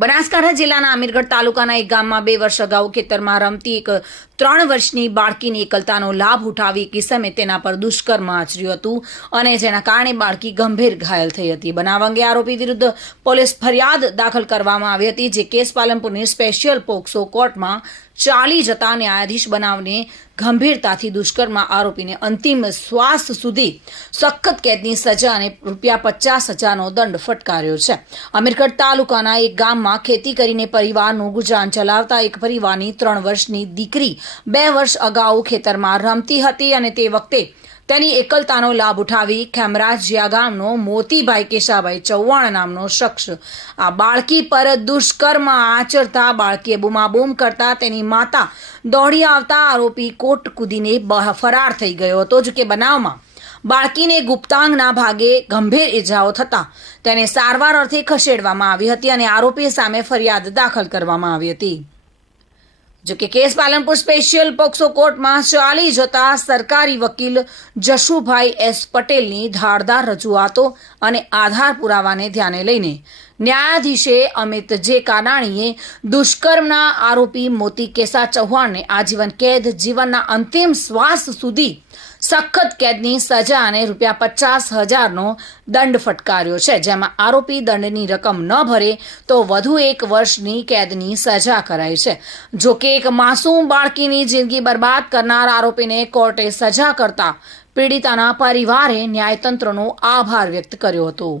બનાસકાંઠા જિલ્લાના આમીરગઢ તાલુકાના એક ગામમાં બે વર્ષ અગાઉ ખેતરમાં રમતી એક ત્રણ વર્ષની બાળકીની એકલતાનો લાભ ઉઠાવી કિસમે તેના પર દુષ્કર્મ આચર્યું હતું અને જેના કારણે બાળકી ગંભીર ઘાયલ થઈ હતી. બનાવ અંગે આરોપી વિરુદ્ધ પોલીસ ફરિયાદ દાખલ કરવામાં આવી હતી, જે કેસ પાલનપુરની સ્પેશિયલ પોક્સો કોર્ટમાં ચાલી જતા ન્યાયાધીશ બનાવને ગંભીરતાથી દુષ્કર્મ આરોપીને અંતિમ શ્વાસ સુધી સખત કેદની સજા અને રૂપિયા પચાસ હજારનો દંડ ફટકાર્યો છે. અમીરગઢ તાલુકાના એક ગામમાં ખેતી કરીને પરિવારનું ગુજરાન ચલાવતા એક પરિવારની ત્રણ વર્ષની દીકરી બે વર્ષ અગાઉ ખેતરમાં રમતી હતી અને તે વખતે તેની એકલતાનો લાભ ઉઠાવી ખેમરાજિયા ગામનો મોતીભાઈ કેશાભાઈ ચૌહાણ નામનો શખ્સ. આ બાળકી પર દુષ્કર્મ આચરતા બાળકીએ બૂમાબૂમ કરતા તેની માતા દોડી આવતા આરોપી કોટ કૂદીને ફરાર થઈ ગયો હતો. જો કે બનાવમાં બાળકીને ગુપ્તાંગના ભાગે ગંભીર ઇજાઓ થતાં તેને સારવાર અર્થે ખસેડવામાં આવી હતી અને આરોપી સામે ફરિયાદ દાખલ કરવામાં આવી હતી. જો કે કેસ પાલનપુર સ્પેશિયલ પોક્સો કોર્ટમાં ચાલી જતા સરકારી વકીલ જશુભાઈ એસ પટેલની ધારદાર રજૂઆતો અને આધાર પુરાવાને ધ્યાને લઈને ન્યાયાધીશે અમિત જે કાનાણીએ દુષ્કર્મના આરોપી મોતી કેસા ચૌહાણને આજીવન કેદ જીવનના અંતિમ શ્વાસ સુધી સખત કેદની સજા અને રૂપિયા પચાસ હજારનો દંડ ફટકાર્યો છે. જેમાં આરોપી દંડની રકમ ન ભરે તો વધુ એક વર્ષની કેદની સજા કરાઈ છે. જો કે એક માસૂમ બાળકીની જિંદગી બરબાદ કરનાર આરોપીને કોર્ટે સજા કરતા પીડિતાના પરિવારે ન્યાયતંત્રનો આભાર વ્યક્ત કર્યો હતો.